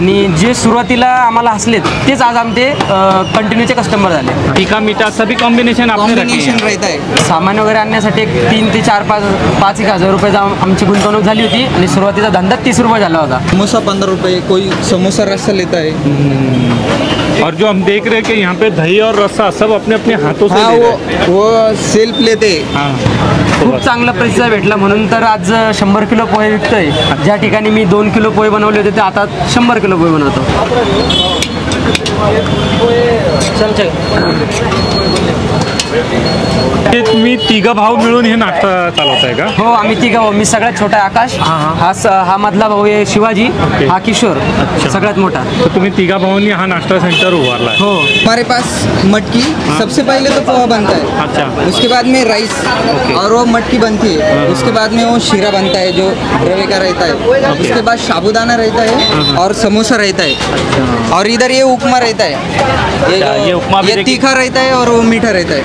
आणि जे सुरुवातीला आम्हाला हसलेत तेच आज आमचे कंटिन्यूचे कस्टमर झाले. तीखा मीठा सभी कॉम्बिनेशन रहता है. सामान वगैरे आणण्यासाठी 3 ते 4-5 हजार रुपये आमची गुंतवणूक झाली होती आणि सुरुवातीचा धंदा 30 रुपये झाला होता. समोसा 15 रुपये, कोई समोसा रस्सा लेता है. और जो हम देख रहे हैं कि यहाँ पे दही और रस्सा सब अपने अपने हाथों से ले रहे हैं. वो सेल्फ लेते. खूप चांगला प्रतिसाद भेटला म्हणून तर आज 100 किलो पोहे विकतोय. ज्या ठिकाणी मी 2 किलो पोहे बनवले होते ते आता 100 किलो पोहे बनवतो. तुम्ही तिघा भाऊ मिळून हे नाश्ता चालवताय का? हो, आम्ही तिघा भाऊ. मी सगळ्यात छोटा आकाश, हा मधला भाऊ आहे शिवाजी, हा किशोर, सगळ्यात मोठा. तर तुम्ही तिघा भाऊंनी हा नाश्ता सेंटर उभारला है. हो. हमारे पास मटकी सबसे पहले तो पोहा बनता है. अच्छा. उसके बाद में राइस और वो मटकी बनती है. उसके बाद में वो शीरा बनता है जो रवे का रहता है. उसके बाद साबुदाना रहता है और समोसा रहता है. और इधर ये उपमा रहता है. ये उपमा भी तीखा रहता है और वो मीठा रहता है.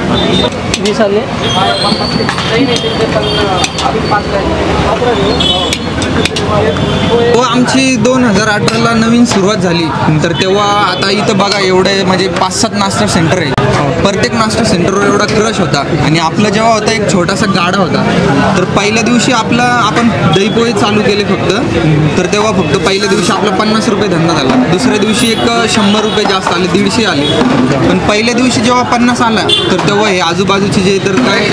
तो आमची 2018ला नवीन सुरुवात झाली. तर तेव्हा आता इथं बघा एवढे म्हणजे 5-7 नाश्ता सेंटर आहे. प्रत्येक नाश्ता सेंटरवर एवढा क्रश होता. आणि आपलं जेव्हा होता एक छोटासा गाडा होता. तर पहिल्या दिवशी आपण दही पोहे चालू केले फक्त. तर तेव्हा फक्त पहिल्या दिवशी आपला 50 रुपये धंदा झाला. दुसऱ्या दिवशी एक 100 रुपये जास्त आले, 150 आले. पण पहिल्या दिवशी जेव्हा 50 आला तर तेव्हा हे आजूबाजूचे जे तर काय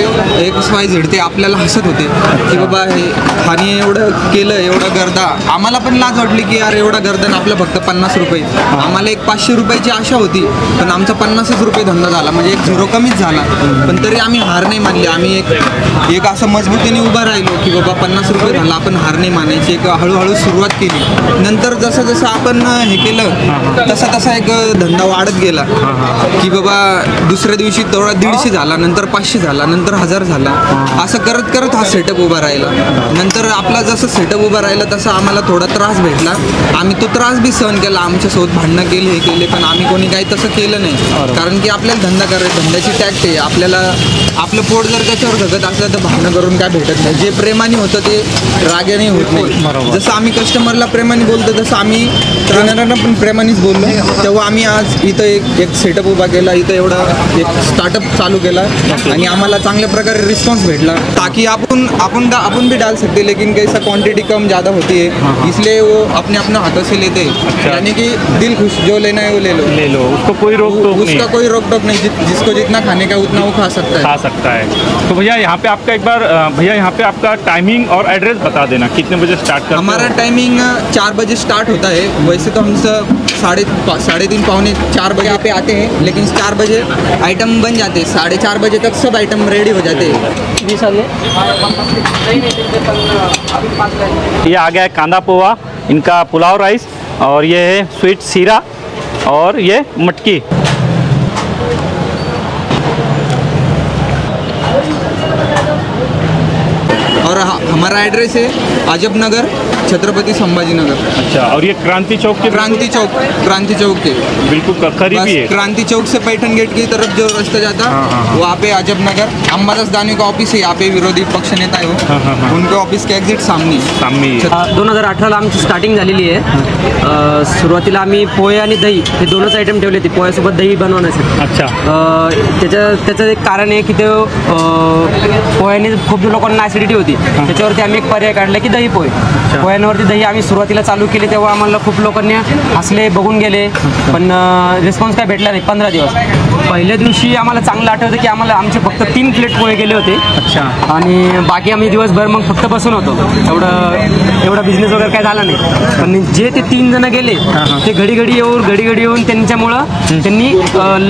XYZ ते आपल्याला हसत होते की बाबा हे खाणे एवढं केलं, एवढं गर्दा. आम्हाला पण लाज वाटली की यार एवढा गर्दन आपलं फक्त 50 रुपये. आम्हाला एक 500 रुपयाची आशा होती पण आमचा 50 रुपये धंदा झाला, म्हणजे एक 0 कमीच झाला. पण तरी आम्ही हार नाही मानली. आम्ही एक असं मजबूतीने उभं राहिलो की बाबा 50 रुपये झाला, आपण हार नाही मानायची. एक हळूहळू सुरुवात केली. नंतर जसं जसं आपण हे केलं तसा एक धंदा वाढत गेला की बाबा दुसऱ्या दिवशी तेवढा 150 झाला, नंतर 500 झाला, नंतर 1000 झाला. असं करत करत हा सेटअप उभा राहिला. नंतर आपला जसं सेटअप उभा राहिला तसा आम्हाला थोडा त्रास भेटला. आम्ही तो त्रास बी सहन केला. आमच्यासोबत भांडणं केली, हे केले, पण आम्ही कोणी काही तसं केलं नाही. कारण की आपल्याला धंदा करायचा, धंद्याची टॅक्ट आहे. आपल्याला आपलं पोट जर त्याच्यावर जगत असलं तर भांडणं करून काय भेटत नाही. जे प्रेमाने होतं ते रागाने होत नाही. जसं आम्ही कस्टमरला प्रेमाने बोलतो तसं आम्ही ट्रेनरांना पण प्रेमानेच बोललो. तेव्हा आम्ही आज इथं एक सेटअप उभा केला, इथं एवढा एक स्टार्टअप चालू केला आणि आम्हाला चांगल्या प्रकारे रिस्पॉन्स भेटला. ताकि अपन भी डाल सकते, लेकिन कैसा क्वांटिटी कम ज़्यादा होती है, इसलिए वो अपने हाथों से लेते हैं. यानी कि दिल खुश, जो लेना है वो ले लो. उसको कोई रोक टोक नहीं. उसका कोई रोक टोक नहीं. जिसको जितना खाने का उतना वो खा सकता है. तो भैया यहाँ पे आपका एक बार यहाँ पे आपका टाइमिंग और एड्रेस बता देना, कितने बजे स्टार्ट करते हो? हमारा टाइमिंग 4 बजे स्टार्ट होता है. वैसे तो हम सब 3:30 पौने 4 बजे यहाँ पे आते हैं, लेकिन 4 बजे आइटम बन जाते हैं. 4:30 बजे तक सब आइटम रेडी हो जाते हैं. ये आ गया है कांदा पोहा, इनका पुलाव राइस, और ये है स्वीट सीरा, और ये मटकी. और हमारा एड्रेस है अजब नगर, छत्रपति संभाजी नगर. अच्छा. और ये क्रांति चौक के क्रांति चौक के बिल्कुल करीब ही है. क्रांति चौक से पैठन गेट की तरफ जो रास्ता जाता वहाँ पे अजब नगर अंबादास दानी का ऑफिस है. यहाँ पे विरोधी पक्ष नेता है वो, उनके ऑफिस के एक्झिट सामने 2018ला आमची स्टार्टिंग झालेली आहे. सुरुवातीला आम्ही पोहे आणि दही हे दोनच आयटम ठेवले होते, पोह्यासोबत दही बनवण्यासाठी. अच्छा. त्याचं एक कारण आहे की ते पोह्याने खूप लोकांना ॲसिडिटी होती. त्याच्यावरती आम्ही एक पर्याय काढला की दही पोहे. पोह्यांवरती दही आम्ही सुरुवातीला चालू केली तेव्हा आम्हाला खूप लोकांनी हसले, बघून गेले, पण रिस्पॉन्स काय भेटला नाही. 15 दिवस. पहिल्या दिवशी आम्हाला चांगलं आठवतं की आमचे फक्त 3 प्लेट पोहे गेले होते. अच्छा. आणि बाकी आम्ही दिवसभर मग फक्त बसून होतो. एवढा बिझनेस वगैरे काय झाला नाही. पण जे ते 3 जण गेले ते घडी येऊन त्यांनी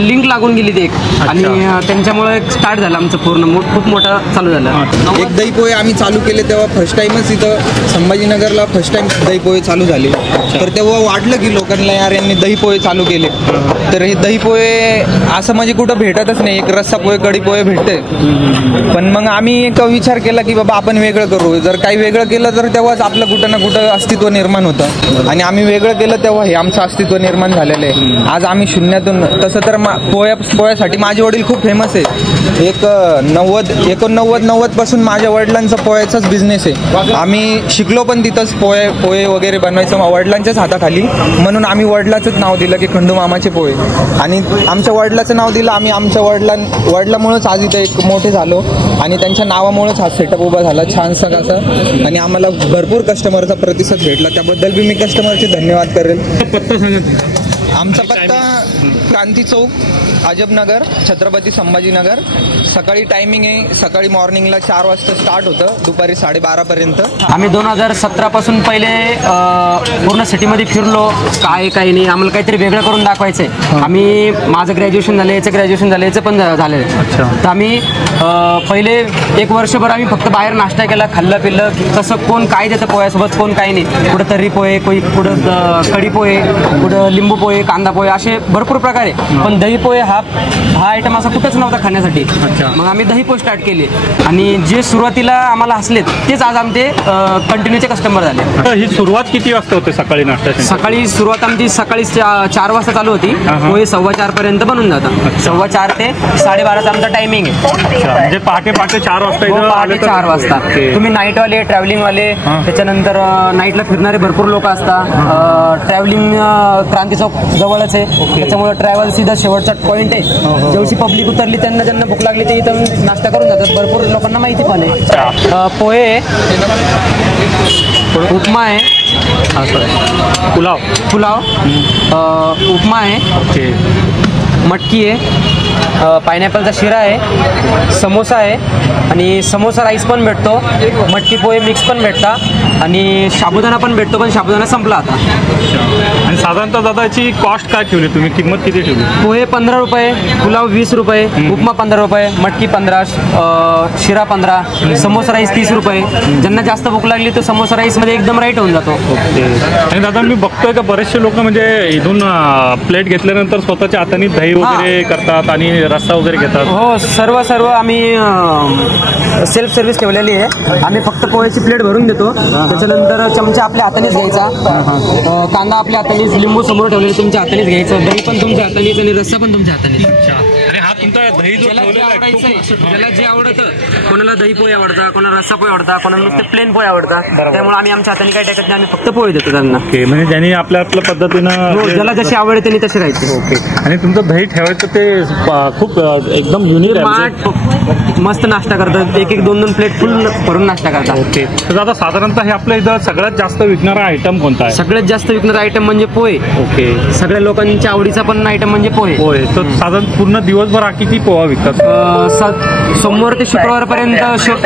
लिंक लागून गेली ते एक, आणि त्यांच्यामुळे स्टार्ट झालं आमचं पूर्ण खूप मोठा चालू झालं. एक दही पोहे आम्ही चालू केले तेव्हा फर्स्ट टाइमच इथं संभाजीनगरला फर्स्ट टाइम दही पोहे चालू झाले. तर तेव्हा वाटलं की लोकांना यार यांनी दही पोहे चालू केले. तर हे दही पोहे असं म्हणजे कुठं भेटतच नाही. एक रस्सा पोहे, कढी पोहे भेटते. पण मग आम्ही एक विचार केला की बाबा आपण वेगळं करू. जर काही वेगळं केलं तर तेव्हाच आपलं कुठं ना कुठं अस्तित्व निर्माण होतं. आणि आम्ही वेगळं केलं तेव्हा हे आमचं अस्तित्व निर्माण झालेलं आहे. आज आम्ही शून्यातून, तसं तर पोह्यासाठी माझे वडील खूप फेमस आहे. एक 89 पासून माझ्या वडिलांचा पोह्याचाच बिझनेस आहे. आम्ही शिकलो पण तिथं लहानपणापासूनच पोहे वगैरे बनवायचं वडिलांच्याच हाताखाली, म्हणून आम्ही वडिलाचंच नाव दिलं की खंडू मामाचे पोहे. आणि आमच्या वडिलाचं नाव दिलं आम्ही. आमच्या वडिलामुळेच आज इथे एक मोठे झालो आणि त्यांच्या नावामुळेच हा सेटअप उभा झाला छानसा कसा. आणि आम्हाला भरपूर कस्टमरचा प्रतिसाद भेटला, त्याबद्दल बी मी कस्टमरचे धन्यवाद करेल. पत्ता सांगा तुमचा. आमचा पत्ता क्रांती चौक, अजबनगर, छत्रपती संभाजीनगर. सकाळी टायमिंग आहे, सकाळी मॉर्निंगला 4 वाजता स्टार्ट होतं, दुपारी 12:30पर्यंत. आम्ही 2017 पासून पहिले पूर्ण सिटीमध्ये फिरलो, काय काही नाही, आम्हाला काहीतरी वेगळं करून दाखवायचं आहे. आम्ही माझं ग्रॅज्युएशन झालं, याचं ग्रॅज्युएशन झालं, याचं पण झालं. तर आम्ही पहिले 1 वर्षभर आम्ही फक्त बाहेर नाश्ता केला, खाल्लं पिल्लं, कसं कोण काय देतं पोह्यासोबत, कोण काही नाही. कुठं तर्री पोहे, कुठं कढी पोहे, कुठं लिंबू पोहे, कांदा पोहे, असे भरपूर प्रकार आहे. पण दही पोहे हा आयटम असा कुठंच नव्हता खाण्यासाठी. मग आम्ही दही पोहे स्टार्ट केले आणि जे सुरुवातीला आम्हाला हसलेत तेच आज आमचे कंटिन्यूचे कस्टमर झाले. ही सुरुवात किती वाजता होते सकाळी नाश्ता? सकाळी सुरुवात आमची सकाळी 4 वाजता चालू होती, पोहे 4:15 पर्यंत बनून जातात. 4:15 ते 12:30 आमचा टायमिंग आहे. म्हणजे पहाटे 4 वाजता. पहाटे 4 वाजता. तुम्ही नाईटवाले, ट्रॅव्हलिंगवाले, त्याच्यानंतर नाईटला फिरणारे भरपूर लोक असतात. ट्रॅव्हलिंग क्रांती चौक जवळच आहे, त्याच्यामुळे ट्रॅव्हल सीधा शेवटचा पॉईंट आहे. जेवढी पब्लिक उतरली त्यांना ज्यांना भूक लागली ते इथं नाश्ता करून जातात. भरपूर लोकांना माहिती पण आहे. पोहे आहे, उपमा आहे, पुलाव, उपमा आहे, मटकी आहे, पायनॅपलचा शिरा आहे, समोसा आहे आणि समोसा राईस पण भेटतो, मटकी पोहे मिक्स पण भेटतात आणि साबुदाणा पण भेटतो, पण साबुदाणा संपला आता. आणि साधारणतः दादाची कॉस्ट काय ठेवली तुम्ही, किंमत किती ठेवली? पोहे 15 रुपये, पुलाव 20 रुपये, उपमा 15 रुपये, मटकी 15, शिरा 15, समोसा राईस 30 रुपये. ज्यांना जास्त भूक लागली तर समोसा राईसमध्ये एकदम राईट होऊन जातो. आणि दादा मी बघतोय का बरेचसे लोक म्हणजे इथून प्लेट घेतल्यानंतर स्वतःच्या हाताने दही वगैरे करतात आणि रस्सा वगैरे घेतात. हो, सर्व आम्ही सेल्फ सर्व्हिस ठेवलेली आहे. आम्ही फक्त पोह्याची प्लेट भरून देतो, त्याच्यानंतर चमचा आपल्या हातानेच घ्यायचा, कांदा आपल्या हातानेच, लिंबू समोर ठेवलेले तुमच्या हातानेच घ्यायचं, दही पण तुमच्या हातानेच आणि रस्सा पण तुमच्या हातानेच. आणि हा तुमचा दही जो ज्याला जे आवडतं, कोणाला दही पोहे आवडतात, कोणाला रस्सा पोहे आवडतात, कोणाला नुसते प्लेन पोहे आवडतात, त्यामुळे आम्ही आमच्या हाताने काय टाकत नाही, आम्ही फक्त पोहे देतो त्यांना. ओके, म्हणजे ज्यांनी आपल्या पद्धतीनं ज्याला जशी आवडते त्यांनी तसे राहायचे. ओके. आणि तुमचं दही ठेवायचं ते खूप एकदम युनिक आहे. मस्त नाश्ता करतात, 1-2 प्लेट फुल भरून नाश्ता करतात. ओके. तर आता साधारणतः हे आपल्या इथं सगळ्यात जास्त विकणारा आयटम कोणता आहे? सगळ्यात जास्त विकणारा आयटम म्हणजे पोहे. ओके. सगळ्या लोकांच्या आवडीचा पण आयटम म्हणजे पोहे. तर साधारण पूर्ण दिवसभर किती पोहा विकतात? सोमवार ते शुक्रवारपर्यंत,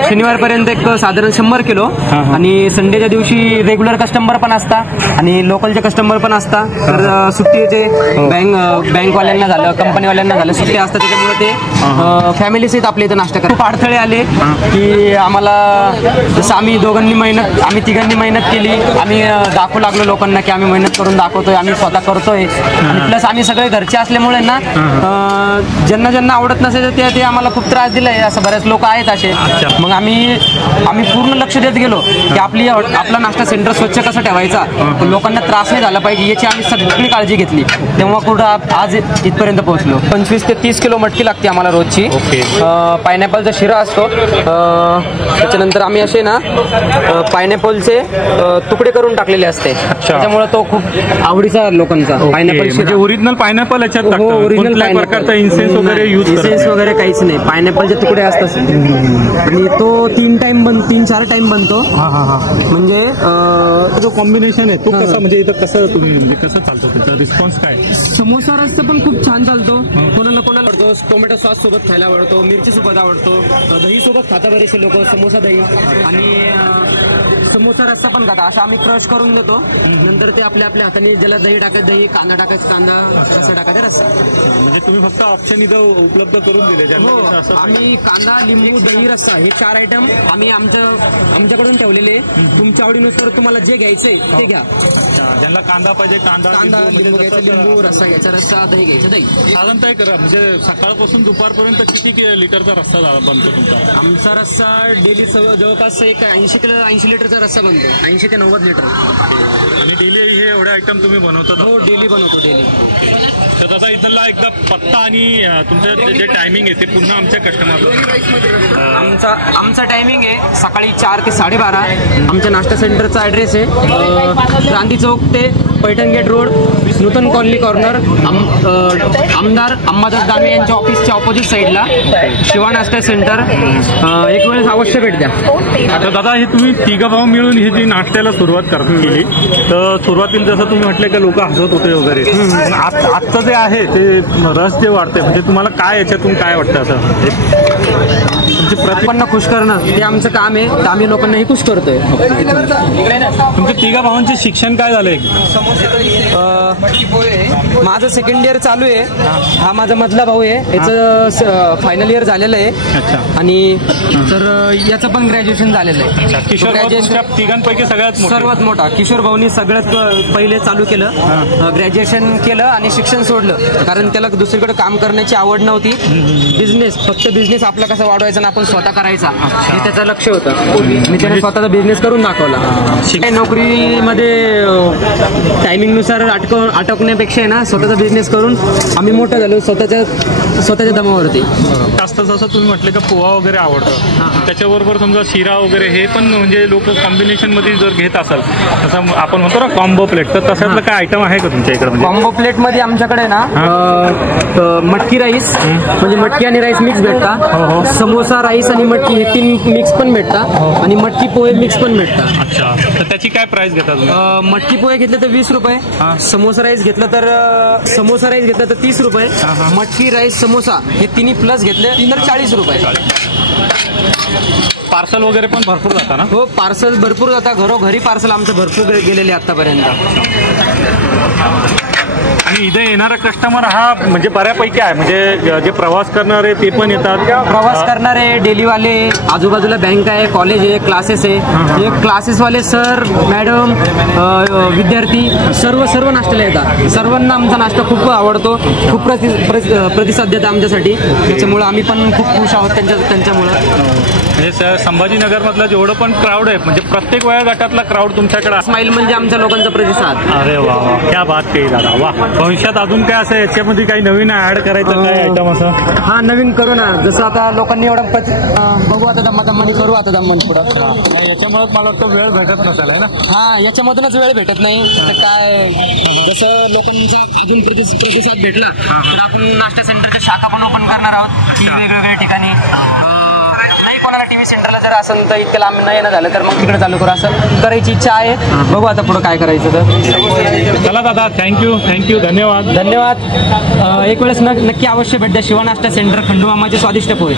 शनिवारपर्यंत एक साधारण 100 किलो. आणि संडेच्या दिवशी रेग्युलर कस्टमर पण असतात आणि लोकलचे कस्टमर पण असतात. तर सुट्टीचे बँकवाल्यांना झालं, कंपनीवाल्यांना झालं, सुट्टी असतात, त्याच्यामुळे ते फॅमिली सहित आपल्या इथं नाश्ता करतात. खूप अडथळे आले की आम्हाला, जसं आम्ही तिघांनी मेहनत केली, आम्ही दाखवू लागलो लोकांना की आम्ही मेहनत करून दाखवतोय, आम्ही स्वतः करतोय. आणि प्लस आम्ही सगळे घरचे असल्यामुळे ना, ज्यांना आवडत नसेल ते आम्हाला खूप त्रास दिलाय. असं बरेच लोक आहेत असे. मग आम्ही पूर्ण लक्ष देत गेलो की आपला नाश्ता सेंटर स्वच्छ कसं ठेवायचा, लोकांना त्रास नाही झाला पाहिजे याची आम्ही सगळी काळजी घेतली. तेव्हा कुठं आज इथपर्यंत पोहोचलो. 25 ते 30 किलो मटकी लागते आम्हाला रोजची. पायनॅपलचा शिरा असतो, त्याच्यानंतर आम्ही असे ना पायनॅपलचे तुकडे करून टाकलेले असते, त्याच्यामुळे तो खूप आवडीचा लोकांचा. पायनॅपल म्हणजे ओरिजिनल पायनॅपल याच्यात हो, ओरिजिनल प्रकारचा इन्सेन्स वगैरे इन्सेन्स वगैरे काहीच नाही, पायनॅपलचे तुकडे असतात. आणि तो 3-4 टाइम बनतो. म्हणजे जो कॉम्बिनेशन आहे तो कसा, म्हणजे इथं कसं तुम्ही कसं चालतो, त्याचा रिस्पॉन्स काय? समोसा रस्ता पण खूप छान चालतो. कोणाला आवडतो, टोमॅटो सॉस सोबत खायला आवडतो, मिरची सोबत आवडतो, दही सोबत खाता बरेचसे लोक, समोसा दही आणि समोसा रस्सा पण खाता. असा आम्ही क्रश करून देतो, नंतर ते आपल्या हाताने ज्याला दही टाकायचं दही, कांदा टाकायचं कांदा, रस्सा टाकायचं रस्सा. म्हणजे तुम्ही फक्त ऑप्शन इथं उपलब्ध करून दिले? हो, आम्ही कांदा, लिंबू, दही, रस्सा हे 4 आयटम आम्ही आमच्याकडून ठेवलेले. तुमच्या आवडीनुसार तुम्हाला जे घ्यायचंय ते घ्या. ज्यांना कांदा पाहिजे कांदा, लिंबू घ्यायचा लिंबू, रस्सा घ्यायचा रस्सा, दही घ्यायचं दही. साधारणतः करा म्हणजे सकाळपासून दुपारपर्यंत किती लिटरचा रस्सा बनतो तुमचा? आमचा रस्सा डेली जवळपास 80 लिटरचा रस्सा बनतो 80 ते 90 लिटर. आणि डेली हे एवढे आयटम तुम्ही बनवतात? हो डेली बनवतो डेली. तर दादा इथला एकदा पत्ता आणि तुमचं जे टायमिंग आहे ते पुन्हा आमच्या कस्टमरला. आमचा टायमिंग आहे सकाळी 4 ते 12:30. आमच्या नाश्ता सेंटरचा ॲड्रेस आहे क्रांती चौक ते पैठण गेट रोड, नूतन कॉलनी कॉर्नर, आमदार अंबादास दानवे यांच्या ऑफिसच्या ऑपोजिट साईडला शिवा नाश्ता सेंटर. एक वेळेस अवश्य भेट द्या. आता दादा हे तुम्ही तिघा भाऊ मिळून ही जी नाश्त्याला सुरुवात केली, तर सुरुवातीला जसं तुम्ही म्हटलं की लोक हसत होते वगैरे, पण आजचं जे आहे ते रस जे वाढते म्हणजे तुम्हाला काय याच्यातून काय वाटतं असं? लोकांना खुश करणं ते आमचं काम आहे, तर आम्ही लोकांनाही खुश करतोय. तुमच्या तिघा भावांचे शिक्षण काय झालंय? माझं सेकंड इयर चालू आहे. हा माझा मधला भाऊ आहे, याचं फायनल इयर झालेलं आहे. अच्छा. आणि तर याचं पण ग्रॅज्युएशन झालेलं आहे. किशोर भाऊ तुमच्या तिघांपैकी सर्वात मोठा किशोर भाऊनी सगळ्यात पहिले चालू केलं, ग्रॅज्युएशन केलं आणि शिक्षण सोडलं, कारण त्याला दुसरीकडे काम करण्याची आवड नव्हती. फक्त बिझनेस आपला कसा वाढवायचा ना आपण स्वतः करायचा हे त्याचं लक्ष होतं, आणि त्याने स्वतःचा बिझनेस करून दाखवला. नोकरीमध्ये टायमिंगनुसार अटकण्यापेक्षा आहे ना स्वतःचा बिझनेस करून आम्ही मोठं झालो स्वतःच्या दमावरती. जास्त जसं तुम्ही म्हटलं का पोहा वगैरे आवडतं, त्याच्याबरोबर समजा शिरा वगैरे हे पण म्हणजे लोक कॉम्बिनेशन मध्ये जर घेत असाल, तसं आपण म्हणतो ना कॉम्बो प्लेट, तर तशातलं काय आयटम आहे का तुमच्या इकडे? कॉम्बो प्लेट मध्ये आमच्याकडे ना मटकी राईस म्हणजे मटकी आणि राईस मिक्स भेटतात, समोसा राईस आणि मटकी हे 3 मिक्स पण भेटतात, आणि मटकी पोहे मिक्स पण भेटतात. अच्छा, तर त्याची काय प्राइस घेतात? मटकी पोहे घेतले तर 20 रुपये, समोसा राईस घेतलं तर 30 रुपये, मटकी राईस समोसा हे तिन्ही प्लस घेतले तर 40 रुपये. पार्सल वगैरे पण भरपूर जातात ना? हो पार्सल भरपूर जातात, घरोघरी पार्सल आमचं भरपूर गेलेले आतापर्यंत. आणि इथे येणारा कस्टमर हा म्हणजे बऱ्यापैकी आहे, म्हणजे जे प्रवास करणारे ते पण येतात. प्रवास करणारे, डेलीवाले, आजूबाजूला बँक आहे, कॉलेज आहे, क्लासेस आहे. हे क्लासेसवाले सर मॅडम विद्यार्थी सर्व नाश्त्याला येतात. सर्वांना आमचा नाश्ता खूप आवडतो, खूप प्रतिसाद देतात आमच्यासाठी, त्याच्यामुळं आम्ही पण खूप खुश आहोत त्यांच्यामुळं. म्हणजे संभाजीनगरमधला जेवढं पण क्राऊड आहे म्हणजे प्रत्येक वयोगटातला क्राऊड तुमच्याकडे. स्माईल म्हणजे आमच्या लोकांचा प्रतिसाद. अरे वा वा, क्या बात केली दादा, वा. भविष्यात अजून काय असं याच्यामध्ये काही नवीन ऍड करायचं काय आयटम असं? हा नवीन करू ना, जसं आता लोकांनी एवढं बघू आता दम्मादम्माने करू आता दम्मान पुढं. याच्यामुळे मला वाटतं वेळ भेटत नसेल आहे ना? हा याच्यामधूनच वेळ भेटत नाही, तर काय जसं लोकांचा अजून प्रतिसाद भेटला तर आपण नाश्ता सेंटरच्या शाखा पण ओपन करणार आहोत वेगवेगळ्या ठिकाणी. नाही कोणाला टीव्ही सेंटरला जर असेल तर इतकं लांब नाही येणं झालं तर मग तिकडे चालू करू, असं करायची इच्छा आहे. बघू आता पुढं काय करायचं तर. चला दादा, थँक्यू, धन्यवाद. एक वेळेस नक्की अवश्य भेट द्या शिवा नाश्ता सेंटर, खंडू मामाचे स्वादिष्ट पोहे.